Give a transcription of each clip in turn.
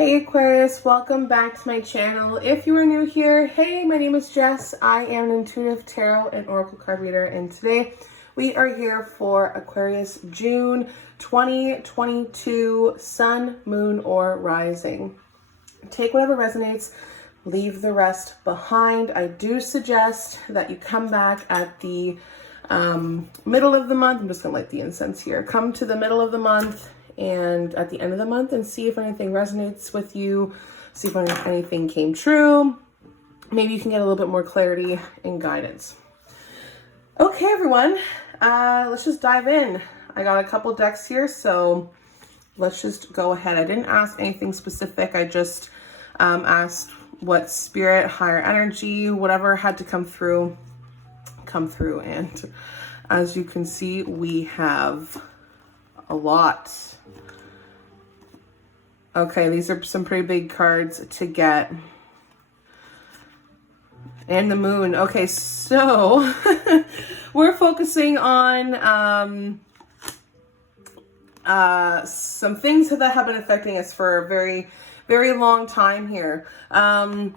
Hey Aquarius, welcome back to my channel. If you are new here, hey, my name is Jess. I am an intuitive tarot and oracle card reader, and today we are here for Aquarius June 2022 Sun, Moon, or Rising. Take whatever resonates, leave the rest behind. I do suggest that you come back at the middle of the month. I'm just gonna light the incense here. Come to the middle of the month and at the end of the month and see if anything resonates with you, see if anything came true. Maybe you can get a little bit more clarity and guidance. Okay, everyone, let's just dive in. I got a couple decks here, so let's just go ahead. I didn't ask anything specific. I just asked what spirit, higher energy, whatever had to come through. And as you can see, we have a lot. Okay, these are some pretty big cards to get. And the moon. Okay, so we're focusing on some things that have been affecting us for a very, very long time here. I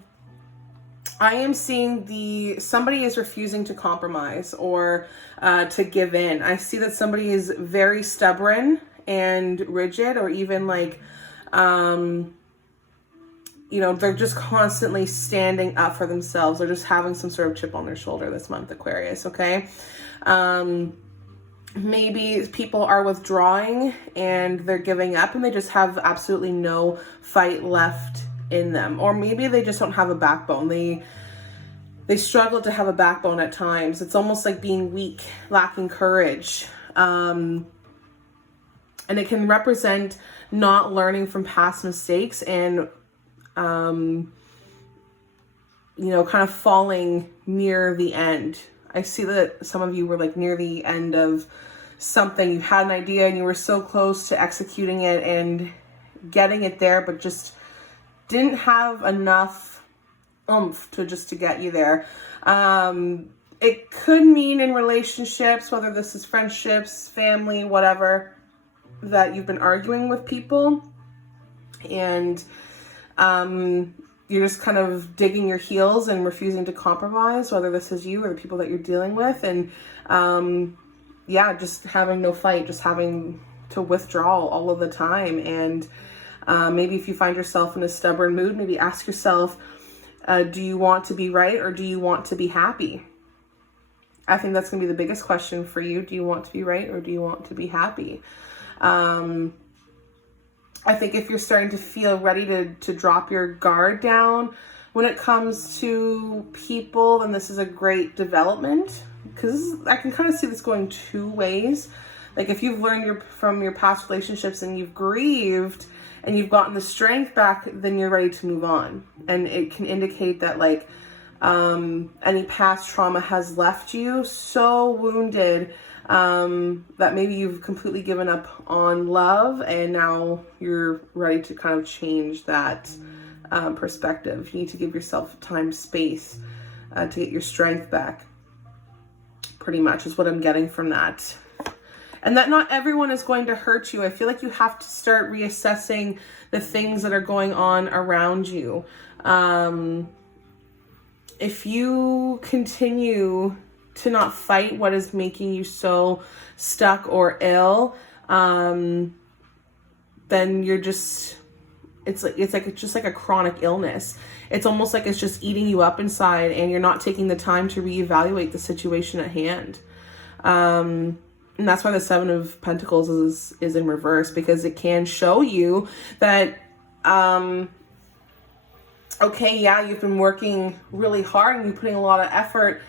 am seeing somebody is refusing to compromise or to give in. I see that somebody is very stubborn and rigid, or even like, you know, they're just constantly standing up for themselves. They're just having some sort of chip on their shoulder this month, Aquarius, okay? Maybe people are withdrawing and they're giving up and they just have absolutely no fight left in them. Or maybe they just don't have a backbone. They struggle to have a backbone at times. It's almost like being weak, lacking courage. And it can represent not learning from past mistakes and, you know, kind of falling near the end. I see that some of you were like near the end of something. You had an idea and you were so close to executing it and getting it there, but just didn't have enough oomph to get you there. It could mean in relationships, whether this is friendships, family, whatever, that you've been arguing with people and you're just kind of digging your heels and refusing to compromise, whether this is you or the people that you're dealing with. And yeah, just having no fight, just having to withdraw all of the time. And maybe if you find yourself in a stubborn mood, maybe ask yourself, do you want to be right or do you want to be happy? I think that's going to be the biggest question for you. Do you want to be right or do you want to be happy? I think if you're starting to feel ready to drop your guard down when it comes to people, then this is a great development, because I can kind of see this going two ways. Like if you've learned from your past relationships and you've grieved and you've gotten the strength back, then you're ready to move on. And it can indicate that like any past trauma has left you so wounded that maybe you've completely given up on love and now you're ready to kind of change that perspective. You need to give yourself time, space to get your strength back, pretty much is what I'm getting from that. And that not everyone is going to hurt you. I feel like you have to start reassessing the things that are going on around you. If you continue to not fight what is making you so stuck or ill, then you're just, it's just like a chronic illness. It's almost like it's just eating you up inside and you're not taking the time to reevaluate the situation at hand. And that's why the Seven of Pentacles is in reverse, because it can show you that, okay, yeah, you've been working really hard and you're putting a lot of effort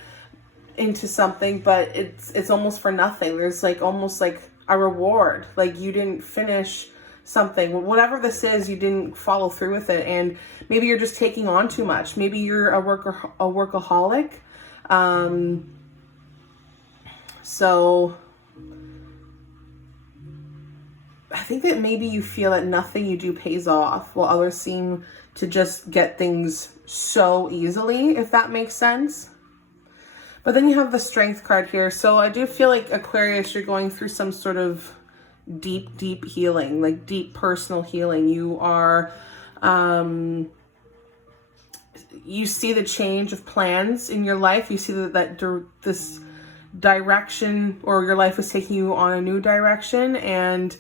into something, but it's almost for nothing. There's like almost like a reward, like you didn't finish something, whatever this is, you didn't follow through with it, and maybe you're just taking on too much. Maybe you're a workaholic. So I think that maybe you feel that nothing you do pays off, while others seem to just get things so easily, if that makes sense. But then you have the Strength card here. So I do feel like, Aquarius, you're going through some sort of deep healing, like deep personal healing. You are You see the change of plans in your life. You see this direction, or your life is taking you on a new direction, and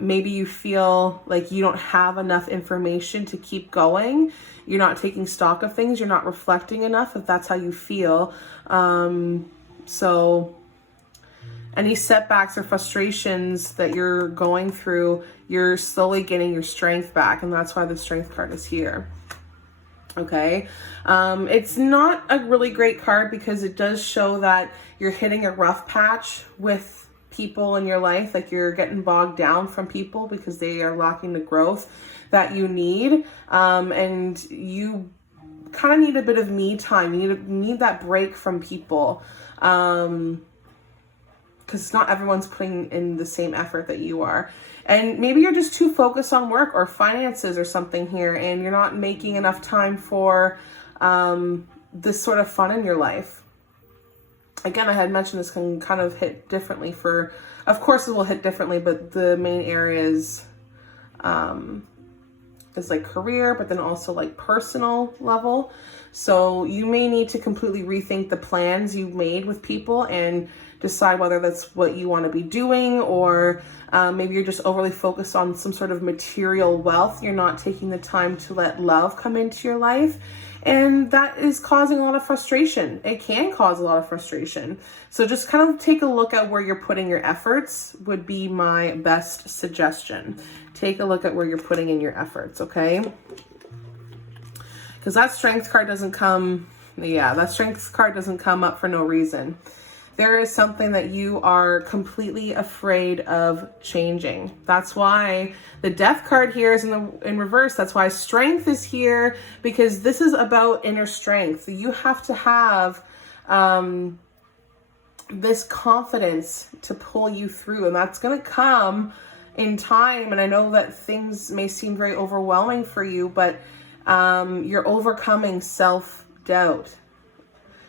maybe you feel like you don't have enough information to keep going. You're not taking stock of things. You're not reflecting enough, if that's how you feel. So any setbacks or frustrations that you're going through, you're slowly getting your strength back, and that's why the Strength card is here. Okay, it's not a really great card because it does show that you're hitting a rough patch with people in your life, like you're getting bogged down from people because they are lacking the growth that you need, and you kind of need a bit of me time. You need that break from people, because not everyone's putting in the same effort that you are. And maybe you're just too focused on work or finances or something here, and you're not making enough time for this sort of fun in your life. Again, I had mentioned this can kind of hit differently of course it will hit differently, but the main areas is like career, but then also like personal level. So you may need to completely rethink the plans you made with people and decide whether that's what you want to be doing, or maybe you're just overly focused on some sort of material wealth. You're not taking the time to let love come into your life, and that is causing a lot of frustration. It can cause a lot of frustration. So just kind of take a look at where you're putting your efforts would be my best suggestion. Take a look at where you're putting in your efforts, okay? Because that Strength card doesn't come, that Strength card doesn't come up for no reason. There is something that you are completely afraid of changing. That's why the Death card here is in reverse. That's why Strength is here, because this is about inner strength. You have to have this confidence to pull you through, and that's going to come in time. And I know that things may seem very overwhelming for you, but you're overcoming self-doubt.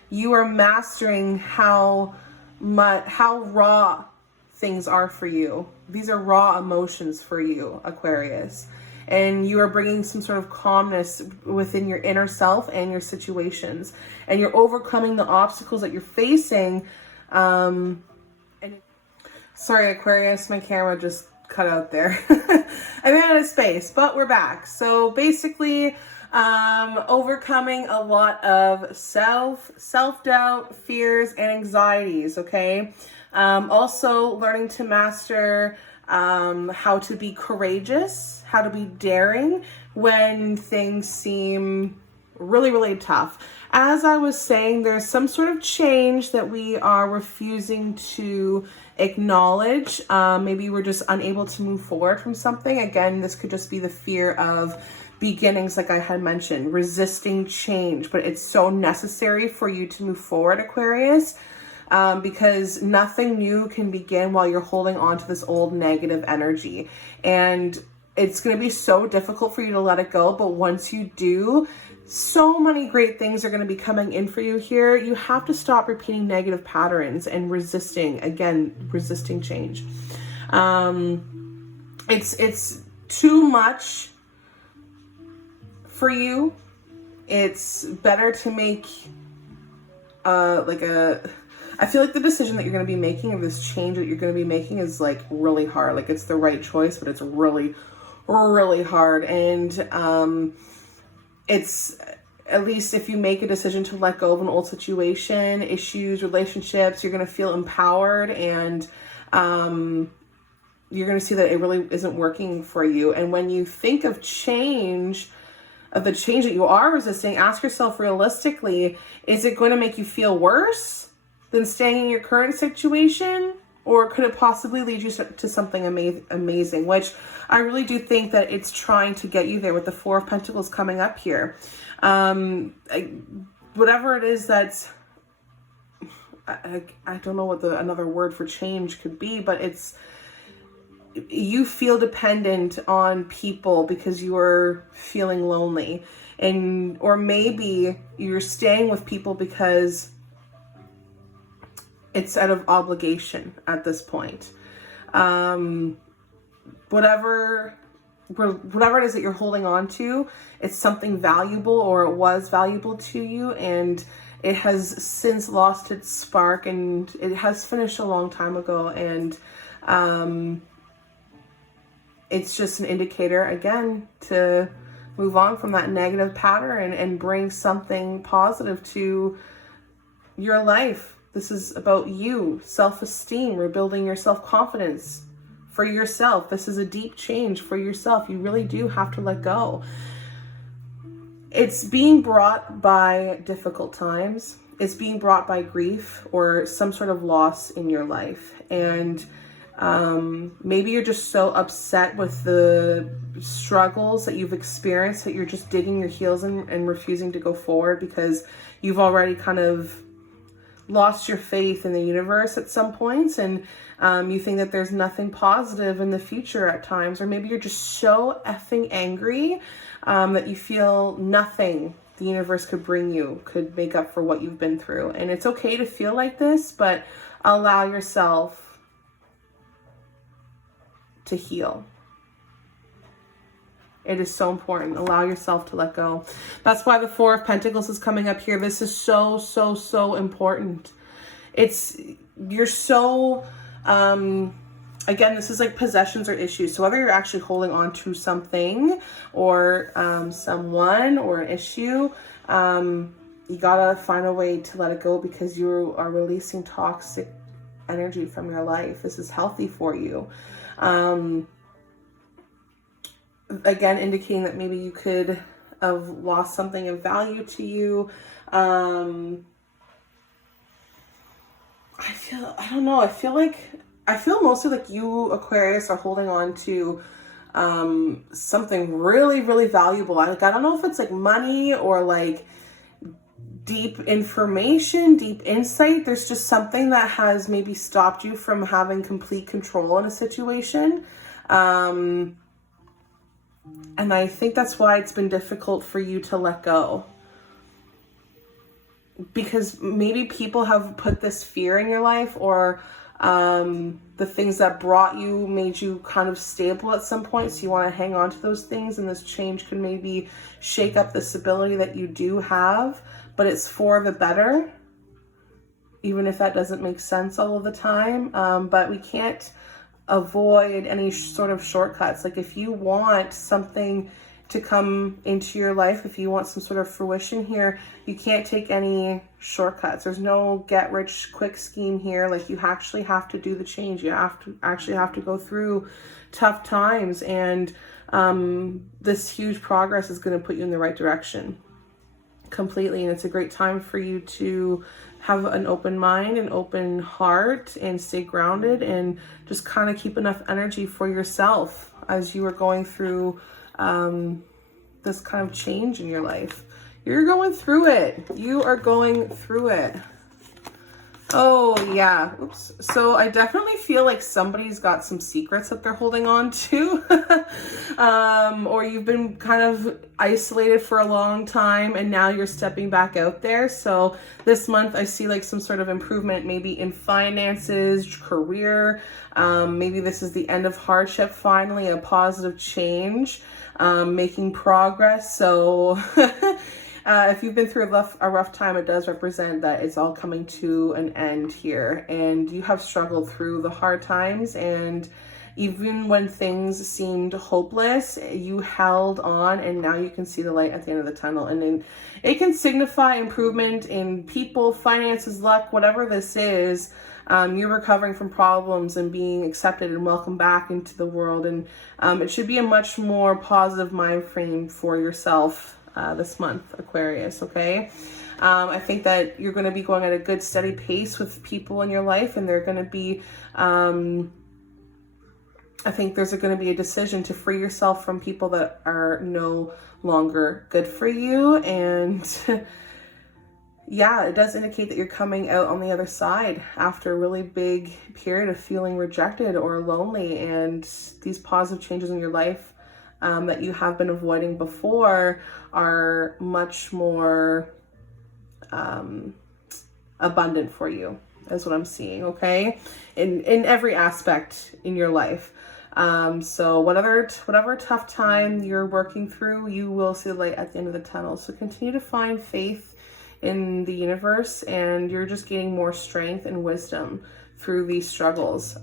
You are mastering how raw things are for you. These are raw emotions for you, Aquarius. And you are bringing some sort of calmness within your inner self and your situations. And you're overcoming the obstacles that you're facing. Sorry, Aquarius, my camera just cut out there. I ran out of space, but we're back. So basically, overcoming a lot of self-doubt, fears, and anxieties, okay? Also learning to master how to be courageous, how to be daring when things seem really, really tough. As I was saying, there's some sort of change that we are refusing to acknowledge. Maybe we're just unable to move forward from something. Again, this could just be the fear of beginnings, like I had mentioned, resisting change, but it's so necessary for you to move forward, Aquarius, because nothing new can begin while you're holding on to this old negative energy. And it's going to be so difficult for you to let it go, but once you do, so many great things are going to be coming in for you here. You have to stop repeating negative patterns and resisting change. It's too much for you. It's better to make I feel like the decision that you're going to be making, or this change that you're going to be making, is like really hard. Like it's the right choice, but it's really, really hard. And it's, at least if you make a decision to let go of an old situation, issues, relationships, you're going to feel empowered, and you're going to see that it really isn't working for you. And when you think of change, of the change that you are resisting, ask yourself realistically, is it going to make you feel worse than staying in your current situation? Or could it possibly lead you to something amazing? Which I really do think that it's trying to get you there with the Four of Pentacles coming up here. Whatever it is that's, I don't know what another word for change could be, but it's, you feel dependent on people because you are feeling lonely, or maybe you're staying with people because it's out of obligation at this point. Whatever whatever it is that you're holding on to, it's something valuable, or it was valuable to you, and it has since lost its spark, and it has finished a long time ago. And it's just an indicator, again, to move on from that negative pattern and bring something positive to your life. This is about you, self-esteem, rebuilding your self-confidence for yourself. This is a deep change for yourself. You really do have to let go. It's being brought by difficult times. It's being brought by grief or some sort of loss in your life. And maybe you're just so upset with the struggles that you've experienced that you're just digging your heels in and refusing to go forward because you've already kind of lost your faith in the universe at some points, and you think that there's nothing positive in the future at times. Or maybe you're just so effing angry that you feel nothing the universe could bring you could make up for what you've been through. And it's okay to feel like this, but allow yourself to heal. It is so important. Allow yourself to let go. That's why the Four of Pentacles is coming up here. This is so, so, so important. You're so, again, this is like possessions or issues. So whether you're actually holding on to something or someone or an issue, you gotta find a way to let it go, because you are releasing toxic energy from your life. This is healthy for you. Again, indicating that maybe you could have lost something of value to you. I feel mostly like you, Aquarius, are holding on to something really, really valuable. I don't know if it's like money or like deep information, deep insight. There's just something that has maybe stopped you from having complete control in a situation. And I think that's why it's been difficult for you to let go. Because maybe people have put this fear in your life, or the things that brought you made you kind of stable at some point. So you want to hang on to those things, and this change could maybe shake up the stability that you do have, but it's for the better, even if that doesn't make sense all of the time. But we can't avoid any sort of shortcuts. Like if you want something to come into your life, if you want some sort of fruition here, you can't take any shortcuts. There's no get rich quick scheme here. Like you actually have to do the change. You have to go through tough times, and this huge progress is going to put you in the right direction completely. And it's a great time for you to have an open mind, an open heart, and stay grounded, and just kind of keep enough energy for yourself as you are going through this kind of change in your life. You're going through it. You are going through it. Oh, yeah. Oops. So I definitely feel like somebody's got some secrets that they're holding on to. Or you've been kind of isolated for a long time, and now you're stepping back out there. So this month I see like some sort of improvement, maybe in finances, career. Maybe this is the end of hardship, finally, a positive change, making progress. So if you've been through a rough time, it does represent that it's all coming to an end here. And you have struggled through the hard times, and even when things seemed hopeless, you held on, and now you can see the light at the end of the tunnel. And then it can signify improvement in people, finances, luck, whatever this is. You're recovering from problems and being accepted and welcomed back into the world. And it should be a much more positive mind frame for yourself this month, Aquarius, okay? I think that you're going to be going at a good steady pace with people in your life, and they're going to be, I think there's going to be a decision to free yourself from people that are no longer good for you. And yeah, it does indicate that you're coming out on the other side after a really big period of feeling rejected or lonely, and these positive changes in your life that you have been avoiding before are much more abundant for you, is what I'm seeing, okay? In every aspect in your life. So whatever tough time you're working through, you will see the light at the end of the tunnel. So continue to find faith in the universe, and you're just gaining more strength and wisdom through these struggles.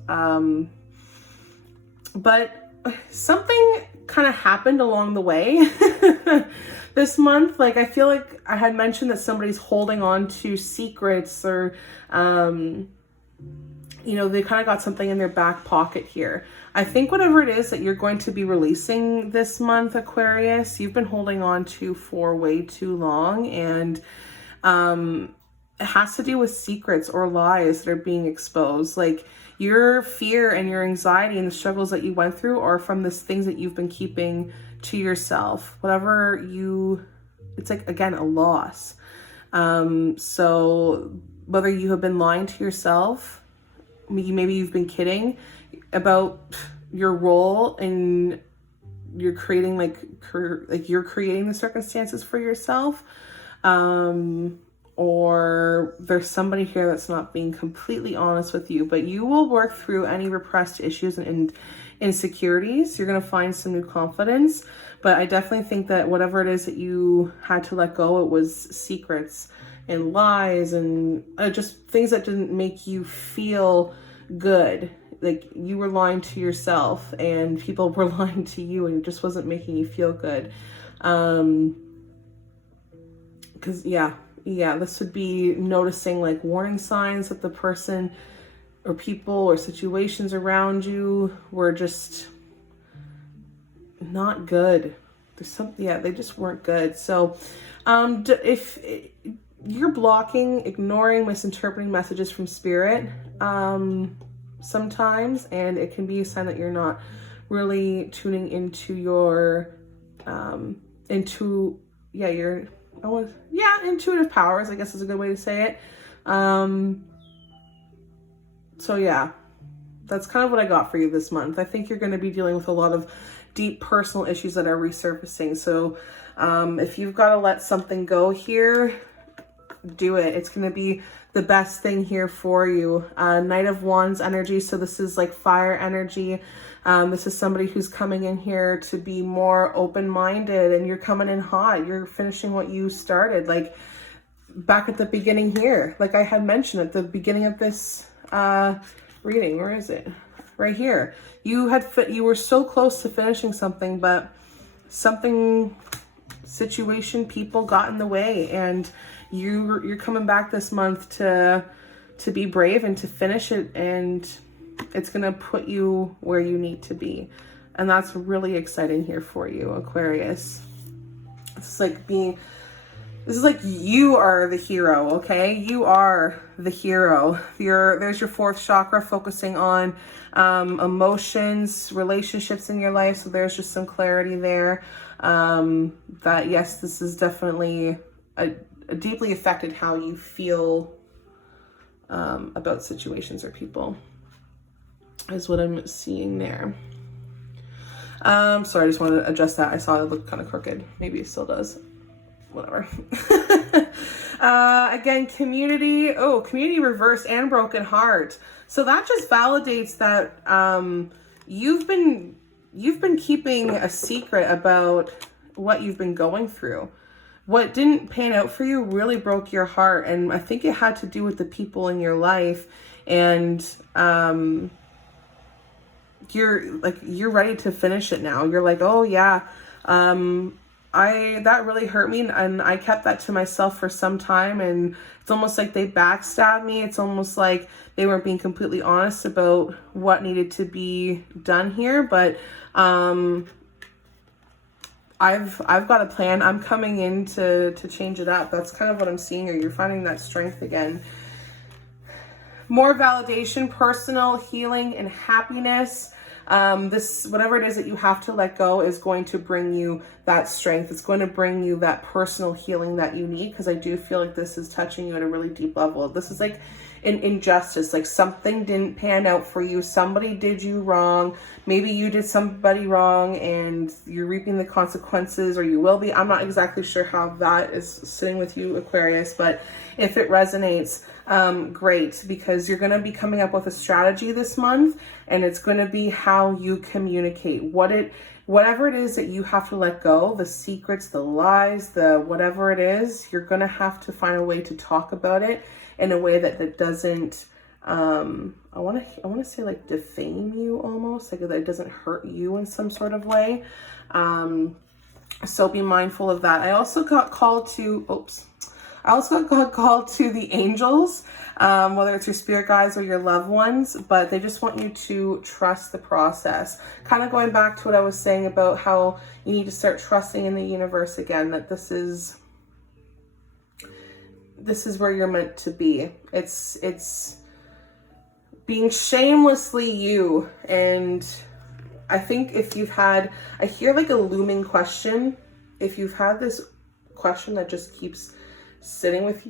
But something kind of happened along the way this month. Like, I feel like I had mentioned that somebody's holding on to secrets, or you know, they kind of got something in their back pocket here. I think whatever it is that you're going to be releasing this month, Aquarius, you've been holding on to for way too long, and it has to do with secrets or lies that are being exposed. Like, your fear and your anxiety and the struggles that you went through are from this things that you've been keeping to yourself. It's like, again, a loss. So whether you have been lying to yourself, maybe you've been kidding about your role in you're creating you're creating the circumstances for yourself, or there's somebody here that's not being completely honest with you, but you will work through any repressed issues and insecurities. You're going to find some new confidence, but I definitely think that whatever it is that you had to let go, it was secrets and lies and just things that didn't make you feel good. Like, you were lying to yourself and people were lying to you, and it just wasn't making you feel good. Because this would be noticing like warning signs that the person or people or situations around you were just not good. They just weren't good. So if you're blocking, ignoring, misinterpreting messages from spirit sometimes, and it can be a sign that you're not really tuning into your intuitive powers, I guess is a good way to say it. So yeah, that's kind of what I got for you this month. I think you're going to be dealing with a lot of deep personal issues that are resurfacing. So if you've got to let something go here, do it. It's going to be the best thing here for you. Knight of Wands energy. So this is like fire energy. This is somebody who's coming in here to be more open-minded, and you're coming in hot. You're finishing what you started, like back at the beginning here. Like I had mentioned at the beginning of this reading. Where is it? Right here. You were so close to finishing something, but situation, people got in the way, and you're coming back this month to be brave and to finish it, and it's gonna put you where you need to be, and that's really exciting here for you, Aquarius. This is like you are the hero, okay? You are the hero. There's your fourth chakra, focusing on emotions, relationships in your life. So there's just some clarity there. That yes, this is definitely deeply affected how you feel about situations or people, is what I'm seeing there. Sorry, I just wanted to adjust that. I saw it looked kind of crooked. Maybe it still does. Whatever. Again, community reverse and broken heart. So that just validates that you've been keeping a secret about what you've been going through. What didn't pan out for you really broke your heart, and I think it had to do with the people in your life, and you're ready to finish it now. You're like, oh yeah, that really hurt me, and I kept that to myself for some time, and it's almost like they backstabbed me. It's almost like they weren't being completely honest about what needed to be done here, but I've got a plan. I'm coming in to change it up. That's kind of what I'm seeing here. You're finding that strength again. More validation, personal healing, and happiness. This, whatever it is that you have to let go, is going to bring you that strength. It's going to bring you that personal healing that you need, because I do feel like this is touching you at a really deep level. This is like an injustice, like something didn't pan out for you, somebody did you wrong, maybe you did somebody wrong and you're reaping the consequences, or you will be. I'm not exactly sure how that is sitting with you, Aquarius, but if it resonates, great, because you're going to be coming up with a strategy this month, and it's going to be how you communicate whatever it is that you have to let go, the secrets, the lies, the whatever it is. You're going to have to find a way to talk about it in a way that doesn't, I want to say like defame you almost, like that it doesn't hurt you in some sort of way. So be mindful of that. I also got called to the angels, whether it's your spirit guides or your loved ones, but they just want you to trust the process. Kind of going back to what I was saying about how you need to start trusting in the universe again, that this is where you're meant to be. It's being shamelessly you. And I think I hear like a looming question. If you've had this question that just keeps sitting with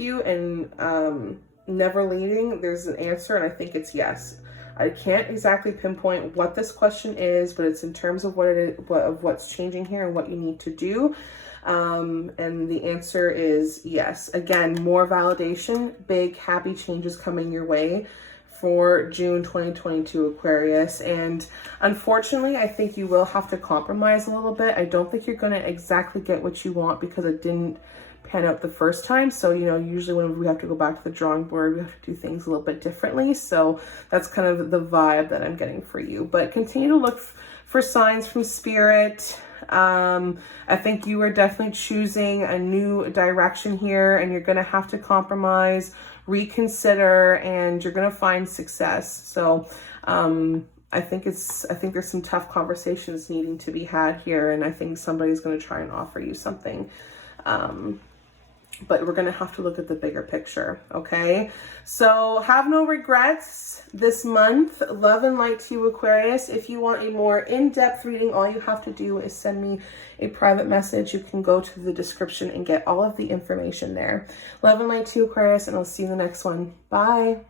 you and never leaving, there's an answer, and I think it's yes. I can't exactly pinpoint what this question is, but it's in terms of what it is, of what's changing here and what you need to do. And the answer is yes. Again, more validation, big happy changes coming your way for June 2022, Aquarius. And unfortunately, I think you will have to compromise a little bit. I don't think you're going to exactly get what you want because it didn't pan out the first time. So, usually when we have to go back to the drawing board, we have to do things a little bit differently. So that's kind of the vibe that I'm getting for you. But continue to look for signs from spirit. I think you are definitely choosing a new direction here, and you're going to have to compromise, reconsider, and you're going to find success. So, I think there's some tough conversations needing to be had here, and I think somebody's going to try and offer you something. But we're going to have to look at the bigger picture, okay? So have no regrets this month. Love and light to you, Aquarius. If you want a more in-depth reading, all you have to do is send me a private message. You can go to the description and get all of the information there. Love and light to you, Aquarius, and I'll see you in the next one. Bye.